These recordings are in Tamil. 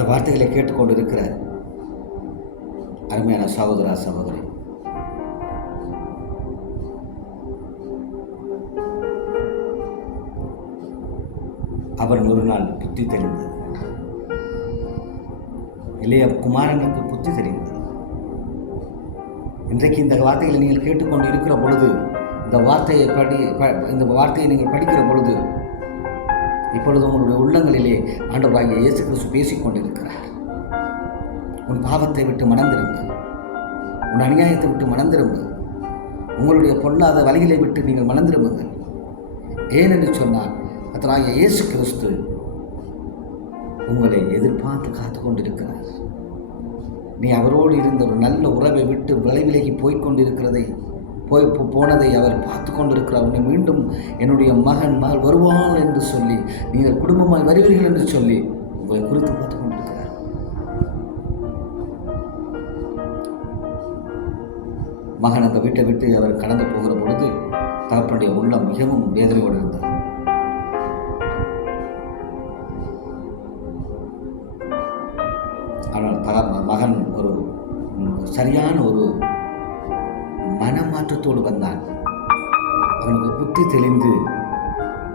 இந்த வார்த்தைகளை கேட்டுக்கொண்டு இருக்கிற அருமையான சகோதரா சகோதரி, அவன் ஒரு நாள் புத்தி தெரிந்தது. இளைய குமாரனுக்கு புத்தி தெரிந்தது. இன்றைக்கு இந்த வார்த்தைகளை நீங்கள் கேட்டுக்கொண்டு இருக்கிற பொழுது, இந்த வார்த்தையை நீங்கள் படிக்கிற பொழுது, இப்பொழுது உங்களுடைய உள்ளங்களிலே ஆண்டவராகிய இயேசு கிறிஸ்து பேசிக் கொண்டிருக்கிறார். உன் பாவத்தை விட்டு மனம் திரும்பு, உன் அநியாயத்தை விட்டு மனம் திரும்பு, உங்களுடைய பொல்லாத வழிகளை விட்டு நீங்கள் மனம் திரும்புங்கள். ஏனென்று சொன்னால் கர்த்தராகிய இயேசு கிறிஸ்து உங்களை எதிர்பார்த்து காத்து கொண்டிருக்கிறார். நீ அவரோடு இருந்த ஒரு நல்ல உறவை விட்டு விலகி போனதை அவர் பார்த்து கொண்டிருக்கிறார். உன்னை மீண்டும் என்னுடைய மகன் மகள் வருவான் என்று சொல்லி, நீங்கள் குடும்பமாய் வருவீர்கள் என்று சொல்லி உங்களை குறித்து பார்த்து கொண்டிருக்கிறார். மகன் அந்த வீட்டை விட்டு அவர் கடந்து போகிற பொழுது தகப்பனுடைய உள்ளம் மிகவும் வேதனையோடு இருந்தது. ஆனால் மகன் ஒரு சரியான ஒரு மனமாற்றத்தோடு வந்தான். அவனுக்கு புத்தி தெளிந்து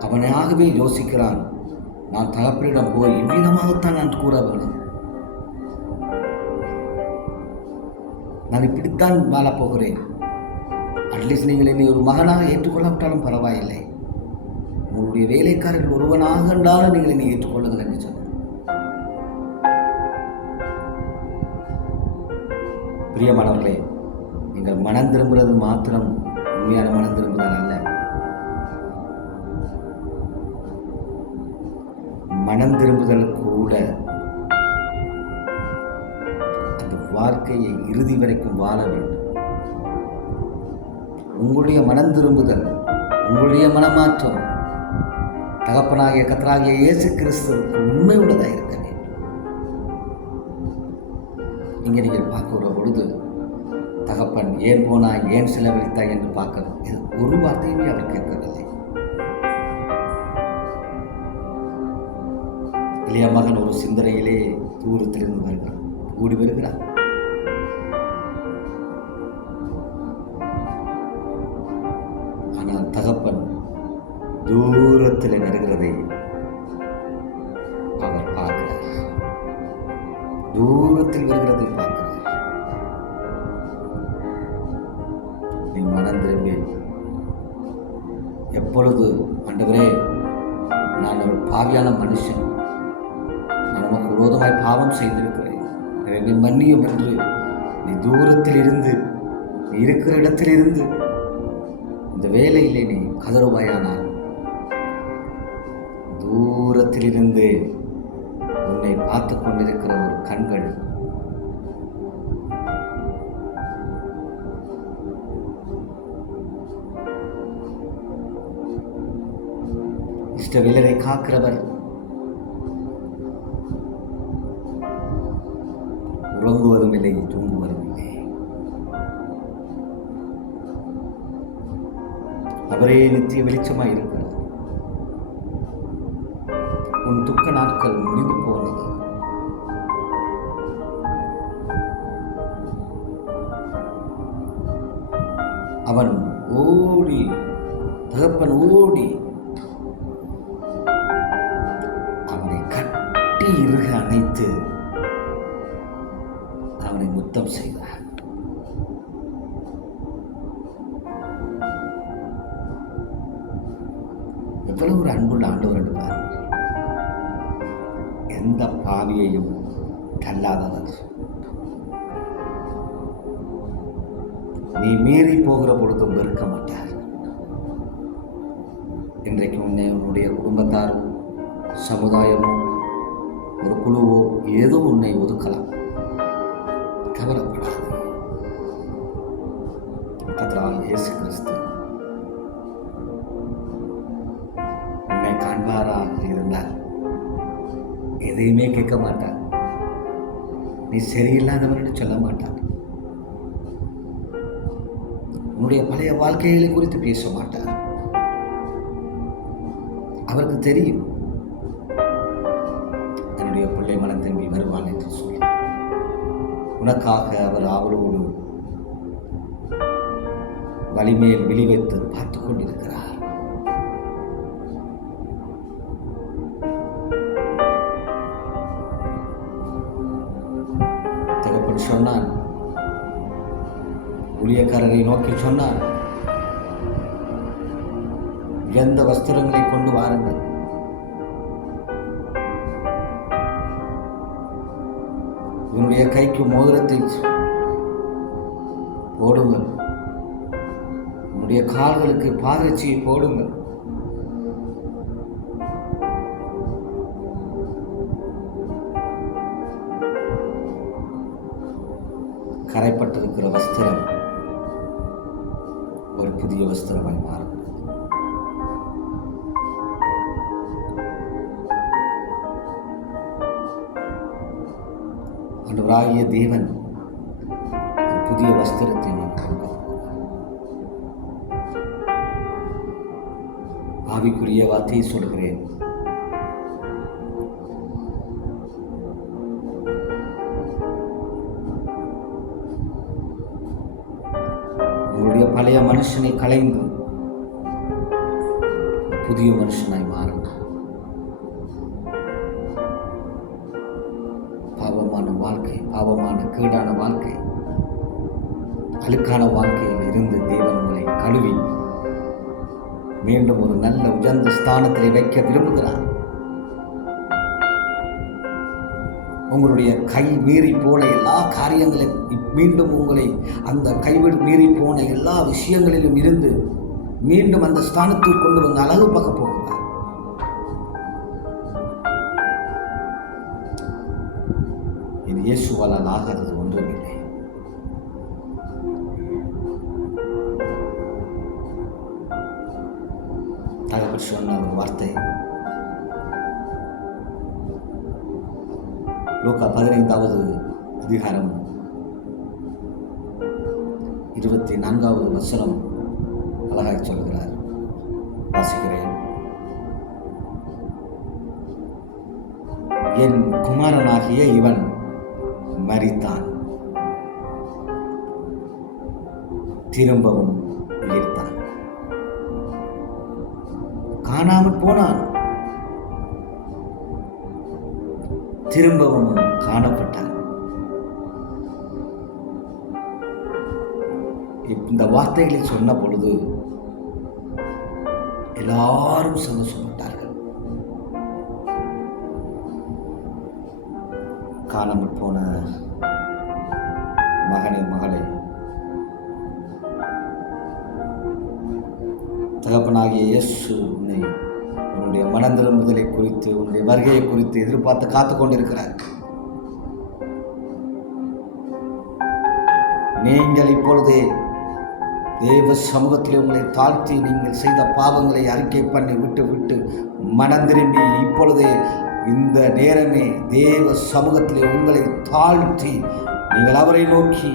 அவனாகவே யோசிக்கிறான். நான் தகப்பனிடம் போய் இவ்விதமாகத்தான் நான் கூற வேணும், நான் இப்படித்தான் வாழப்போகிறேன். அட்லீஸ்ட் நீங்கள் என்னை ஒரு மகனாக ஏற்றுக்கொள்ளாவிட்டாலும் பரவாயில்லை, உங்களுடைய வேலைக்காரர்கள் ஒருவனாக என்றாலும் நீங்கள் என்னை ஏற்றுக்கொள்ளுங்கள் என்று சொன்னார். பிரியமானவர்களே, நீங்கள் மனம் திரும்புகிறது மாத்திரம் உண்மையான மனம் திரும்புதல் அல்ல. மனம் திரும்புதல் கூட அந்த வாழ்க்கையை இறுதி வரைக்கும் வாழ வேண்டும். உங்களுடைய மனம் திரும்புதல், உங்களுடைய மனமாற்றம் தகப்பனாகிய கர்த்தராகிய இயேசு கிறிஸ்துவுக்கு உண்மை உள்ளதாக இருக்க வேண்டும். இங்கே நீங்கள் பார்க்கிற பொழுது தகப்பன் ஏன் போனாய், ஏன் செலவழித்தாய் என்று பார்க்க ஒரு வார்த்தையுமே அவர் கேட்கவில்லை. இளைய மகன் ஒரு சிந்தனையிலே தூரத்திலிருந்து வருகிறான், ஓடி வருகிறான். ஆனால் தகப்பன் தூரத்தில் வருகிறதை அவர் பார்க்கிறார். தூரத்தில் வருகிறதை பார்க்கிறார். நீ மனம் திரும்பி எப்பொழுது, ஆண்டவரே நான் ஒரு பாவியான மனுஷன், நான் உமக்கு விரோதமாய் பாவம் செய்திருக்கிறேன், எனவே மன்னியும் என்று நீ தூரத்தில் இருந்து, நீ இருக்கிற இடத்திலிருந்து இந்த வேலையிலே நீ கதறுவாயானால், தூரத்திலிருந்து உன்னை பார்த்து கொண்டிருக்கிற ஒரு கண்கள் இஷ்டவேலரை காக்கிறவர் உறங்குவதும் இல்லை, தூங்குவதும் இல்லை. அவரே நித்திய வெளிச்சமாய் இருக்கிறார். உன் துக்க நாட்கள் முடிந்து போனது. அவன் ஓடி, தகப்பன் ஓடி அவனை கட்டி இறுக அணைத்து அவனை முத்தம் செய்தார். எவ்வளவு ஒரு அன்புள்ள ஆண்டவர் என்று பாருங்கள். எந்த பாவியையும் தள்ளாதவர். நீ மீறி போகிற பொழுதும் வெறுக்க மாட்டார். இன்றைக்கு உன்னுடைய குடும்பத்தாரோ, சமுதாயமோ, ஒரு குழுவோ ஏதோ உன்னை ஒதுக்கலாம். கவலைப்படாது. கர்த்தராகிய இயேசு கிறிஸ்து உன்னை காண்பாராக இருந்தால் எதையுமே கேட்க மாட்டார். நீ சரியில்லாதவன் என்று சொல்ல மாட்டார். உன்னுடைய பழைய வாழ்க்கைகளை குறித்து பேச மாட்டார். அவருக்கு தெரியும் என்னுடைய பிள்ளை மனம் திரும்பி வருவான் என்று சொல்லி உனக்காக அவர் அவளோடு வலிமேல் விழி வைத்து பார்த்து கொண்டிருக்கிறார். தகப்பன் சொன்னான், ஊழியக்காரரை நோக்கி சொன்னான், எந்த வஸ்திரங்களை கொண்டு வாருங்கள், இவனுடைய கைக்கு மோதிரத்தை போடுங்கள், உன்னுடைய கால்களுக்கு பாதரட்சியை போடுங்கள், கரைப்பட்டிருக்கிற வஸ்திரம் ஒரு புதிய வஸ்திரமாய் மாறுகிறது. ஆண்டவராகிய தேவன் ஒரு புதிய வஸ்திரத்தை நமக்கு கொடுக்க ஆவிக்குரிய வார்த்தையை சொல்கிறேன். உங்களுடைய பழைய மனுஷனை களைந்து புதிய மனுஷனாய் மாறுங்க. பாவமான வாழ்க்கை, பாவமான கேடான வாழ்க்கை, அழுக்கான வாழ்க்கையில் இருந்து தேவன் உங்களை கழுவி மீண்டும் ஒரு நல்ல உயர்ந்த ஸ்தானத்திலே வைக்க விரும்புகிறார். உங்களுடைய கை மீறி போன எல்லா காரியங்களையும் மீண்டும் உங்களை அந்த கைவிடு மீறி போன எல்லா விஷயங்களிலும் இருந்து மீண்டும் அந்த ஸ்தானத்தில் கொண்டு வந்து அழகு பார்க்க போகிறார். இது இயேசுவால் ஆகாதது ஒன்றுமில்லை. தகப்பன் சொன்ன ஒரு வார்த்தை லூக்கா 15வது அதிகாரம் 24வது வசனம் அழகாய் சொல்கிறார். வாசிக்கிறேன். என் குமாரனாகிய இவன் மரித்தான், திரும்பவும் உயிர்த்தான், காணாமல் போனான், திரும்பவும் காணப்பட்டான். இந்த வார்த்தைகளை சொன்ன பொழுது எல்லாரும் சந்தோஷப்பட்டார்கள். காணாமல் போன மகனை மகளே, தகப்பனாகிய இயேசு உன்னுடைய மனம் திரும்புதலை குறித்து, உன்னுடைய வருகையை குறித்து எதிர்பார்த்து காத்து கொண்டிருக்கிறார். நீங்கள் இப்பொழுதே தேவ சமூகத்திலே உங்களை தாழ்த்தி நீங்கள் செய்த பாவங்களை அறிக்கை பண்ணி விட்டு மனம் திரும்பி இப்பொழுதே இந்த நேரமே தேவ சமூகத்திலே உங்களை தாழ்த்தி நீங்கள் அவரை நோக்கி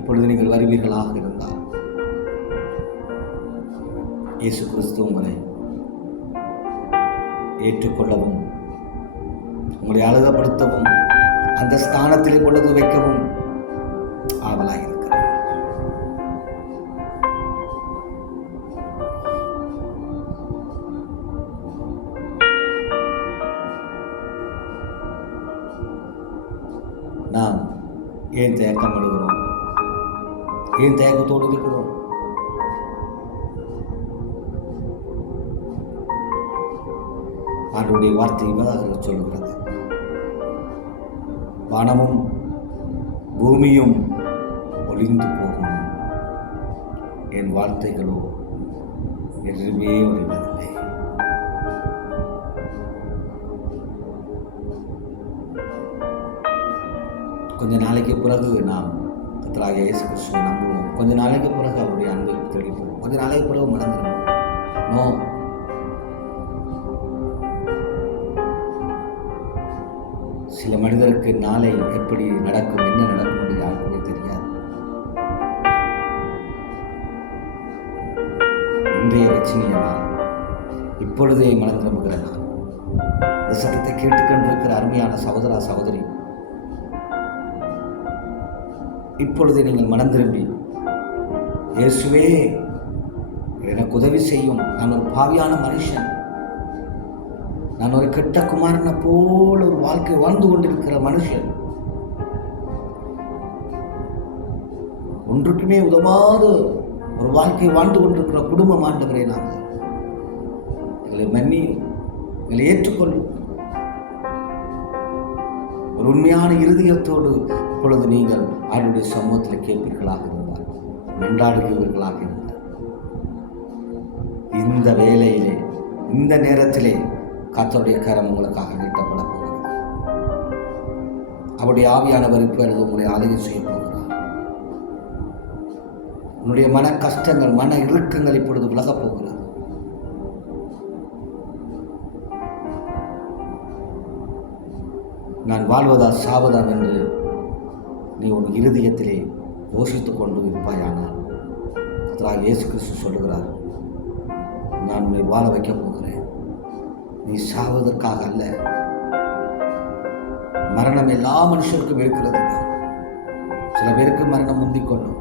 இப்பொழுது நீங்கள் வருவீர்களாக இருந்தால் இயேசு கிறிஸ்து உங்களை ஏற்றுக்கொள்ளவும் உங்களை அழகுபடுத்தவும் அந்த ஸ்தானத்திலே கொண்டு வைக்கவும் ஆவலாக இருக்கிறார். நாம் ஏன் தயக்கம் அடைகிறோம்? ஏன் தயக்கத்தோடு இருக்கிறோம்? ஆண்டவருடைய வார்த்தை இவ்வாறாக சொல்கிறது. வானமும் பூமியும் ஒளிந்து போகும், என் வார்த்தைகளோ என்றுமே ஒளிவதில்லை. கொஞ்ச நாளைக்கு பிறகு நாம் கர்த்தராகிய இயேசு கிறிஸ்துவை நம்புவோம். கொஞ்ச நாளைக்கு பிறகு அவருடைய அன்பில் தெளிப்போம். கொஞ்ச நாளைக்கு பிறகு மறந்துடுவோம். நோ, சில மனிதருக்கு நாளை எப்படி நடக்கும், என்ன நடக்கும் என்று யாருக்குமே தெரியாது. இன்றைய ரட்சணிய நாள், இப்பொழுதே மனம் திரும்புகிற நாள். இந்த சத்தத்தை கேட்டுக்கொண்டிருக்கிற அருமையான சகோதரா சகோதரி, இப்பொழுது நீங்கள் மனம் திரும்பி, இயேசுவே எனக்கு உதவி செய்யும், நான் ஒரு பாவியான மனுஷன், நான் ஒரு கெட்ட குமாரனை போல் ஒரு வாழ்க்கை வாழ்ந்து கொண்டிருக்கிற மனுஷன், ஒன்றுக்குமே உதவாத ஒரு வாழ்க்கை வாழ்ந்து கொண்டிருக்கிற குடும்பம், ஆண்டவரே, நாங்கள் எங்களை மன்னியும், எங்களை ஏற்றுக்கொள்ளும். ஒரு உண்மையான இருதயத்தோடு இப்பொழுது நீங்கள் அவருடைய சமூகத்தில் கேட்பீர்களாக இருந்தால், மன்றாடுகிறவர்களாக இருந்தால், இந்த வேளையிலே, இந்த நேரத்திலே கர்த்தருடைய கரம் உங்களுக்காக நீட்டப்பட போகிறது. அவருடைய ஆவியானவர் இப்பொழுது உங்களை ஆளுகை செய்ய போகிறார். உன்னுடைய மன கஷ்டங்கள், மன இறுக்கங்கள் இப்பொழுது விலகப் போகிறது. நான் வாழ்வதா சாவதா என்று நீ உன் இருதயத்திலே யோசித்துக் கொண்டு இருப்பாயானால், கர்த்தராகிய இயேசு கிறிஸ்து சொல்லுகிறார், நான் உன்னை வாழ வைக்கப் போகிறேன். நீ சாவதற்காக அல்ல. மரணம் எல்லா மனுஷருக்கும் இருக்கிறது. சில பேருக்கு மரணம் முந்திக் கொள்ளும்.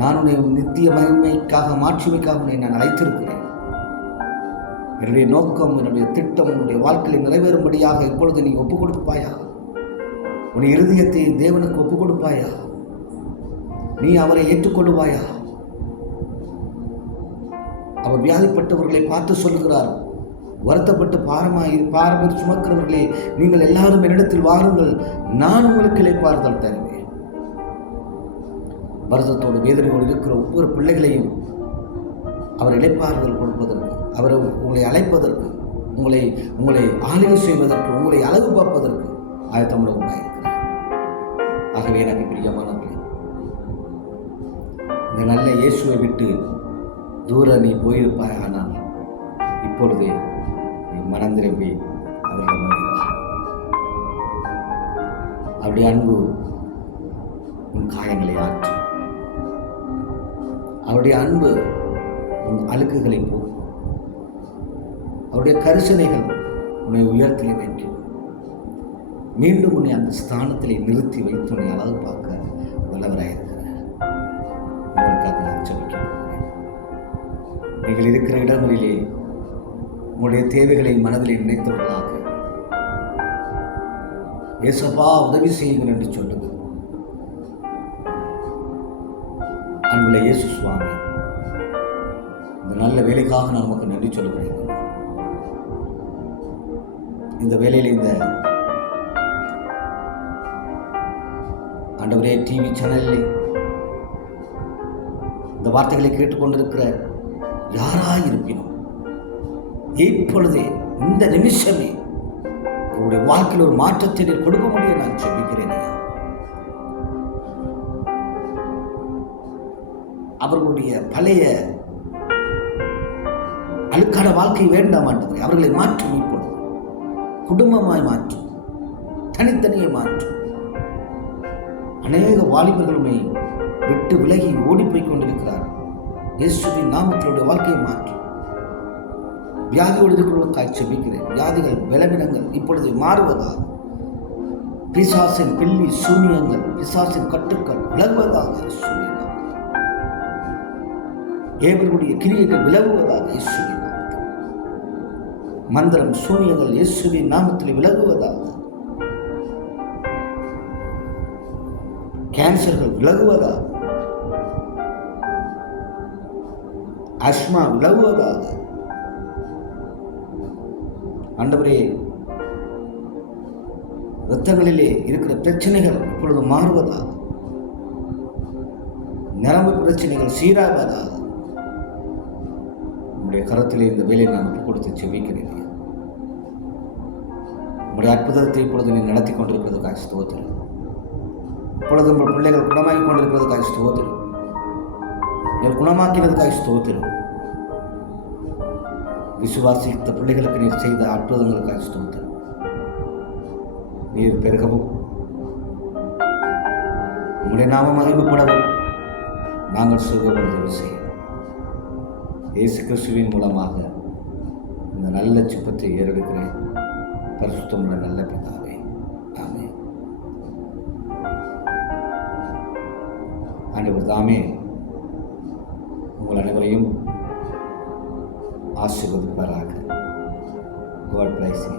நான் உன்னை நித்திய மகிமைக்காக, மாட்சிமைக்காக உன்னை நான் அழைத்திருக்கிறேன். என்னுடைய நோக்கம், என்னுடைய திட்டம் உன்னுடைய வாழ்க்கையில் நிறைவேறும்படியாக இப்பொழுது நீ ஒப்புக் கொடுப்பாயா? உன் இருதயத்தை தேவனுக்கு ஒப்புக் கொடுப்பாயா? நீ அவரை ஏற்றுக்கொள்ளுவாயா? அவர் வியாதிப்பட்டவர்களை பார்த்து சொல்லுகிறார், வருத்தப்பட்டு பாரம்பரிய சுமக்கிறவர்களே, நீங்கள் எல்லாரும் என்னிடத்தில் வாருங்கள், நான் உங்களுக்கு இளைப்பாறுதல் தருவேன். வருத்தத்தோடு வேதனையோடு இருக்கிற ஒவ்வொரு பிள்ளைகளையும் அவர் இளைப்பாறுதல் கொடுப்பதற்கு, அவர் உங்களை அழைப்பதற்கு, உங்களை ஆளுகை செய்வதற்கு, உங்களை அழகு பார்ப்பதற்கு ஆயத்தமுடன் உண்டாயிருக்கிறார். ஆகவே எனக்கு பிரியமானவர்களே, இந்த நல்ல இயேசுவை விட்டு தூர நீ போயிருப்பாய். ஆனால் இப்பொழுதே நீ மனம் திரும்பி அவரிடம் வருகிறார். அவருடைய அன்பு உன் காயங்களை ஆற்றும். அவருடைய அன்பு உன் அழுக்குகளை போக்கும். அவருடைய கரிசனைகள் உன்னை உயர்த்திலே வைக்கும். மீண்டும் உன்னை அந்த ஸ்தானத்திலே நிறுத்தி வைத்து உன்னை அழகு பார்க்க வல்லவராயிருக்கிறார். உங்களுக்காக நான் ஜெபிக்கிறேன். நீங்கள் இருக்கிற இடங்களிலே உங்களுடைய தேவைகளை மனதிலே நினைத்தவர்களாக, இயேசப்பா உதவி செய்யுங்கள் என்று சொல்லுங்கள். அன்புள்ள இயேசு சுவாமி, இந்த நல்ல வேலைக்காக நான் நமக்கு நன்றி சொல்லுகிறேன். இந்த வேலையில் இந்த ஆண்டவரே டிவி சேனலில் இந்த வார்த்தைகளை கேட்டுக்கொண்டிருக்கிற யாராய் இருப்பினும் இப்பொழுதே இந்த நிமிஷமே உங்களுடைய வாழ்க்கையில் ஒரு மாற்றத்தை கொடுக்க முடியும் நான் சொல்லிக்கிறேன். அவர்களுடைய பழைய அழுக்கான வாழ்க்கை வேண்டாம் ஆண்டவரே, அவர்களை மாற்றும். இப்பொழுது குடும்பமாய் மாற்றும், தனித்தனியை மாற்றும். அநேக வாலிபர்களுமே விட்டு விலகி ஓடிப்போய் கொண்டிருக்கிறார். இயேசுவின் நாமத்தினுடைய வாழ்க்கையை மாற்றும். வியாதியோடு இருக்கிறவர்களுக்காக ஜெபிக்கிறேன். வியாதிகள், பலவீனங்கள் இப்பொழுது மாறுவதாக, பிசாசின் பில்லி சூனியங்கள், பிசாசின் கட்டுக்கள் விலகுவதாக, ஏவர்களுடைய கிரியைகள் விலகுவதாக, இயேசுவின் நாமத்தில் மந்திரம் சூனியங்கள் இயேசுவின் நாமத்தில் விலகுவதாக, கேன்சர்கள் விலகுவதாக, அஸ்மா விலகுவதாக. ஆண்டவரே, இரத்தங்களிலே இருக்கிற பிரச்சனைகள் இப்பொழுது மாறுவதாக, நரம்பு பிரச்சனைகள் சீராவதாக உங்களுடைய கரத்திலே இந்த வேலையை நான் ஒப்புக் கொடுத்து ஜெபிக்கிறேன். உங்களுடைய அற்புதத்தை இப்பொழுது நீ நடத்தி கொண்டிருக்கிறதுக்காக ஸ்தோத்திரம். இப்பொழுது உங்கள் பிள்ளைகள் குணமாக்கி கொண்டிருக்கிறதுக்காக ஸ்தோத்திரம். நீர் குணமாக்கினதுக்காக ஸ்தோத்திரம். விசுவாசித்த பிள்ளைகளுக்கு நீர் செய்த அற்புதங்களுக்காக ஸ்தோத்திரம். நீர் பெருகவும் உங்களுடைய நாம மகிமைப்படவும் நாங்கள் சுகப்படுத்த செய்யும். இயேசு கிறிஸ்துவின் மூலமாக இந்த இந்த நல்ல சிப்பத்தை ஏறெடுக்கிறேன். பரிசுத்தமுள்ள நல்ல பிதாவே, ஆமென். ஆண்டவர் தாமே உங்கள் அனைவரையும் ஆசீர்வதிப்பாராக. God bless you.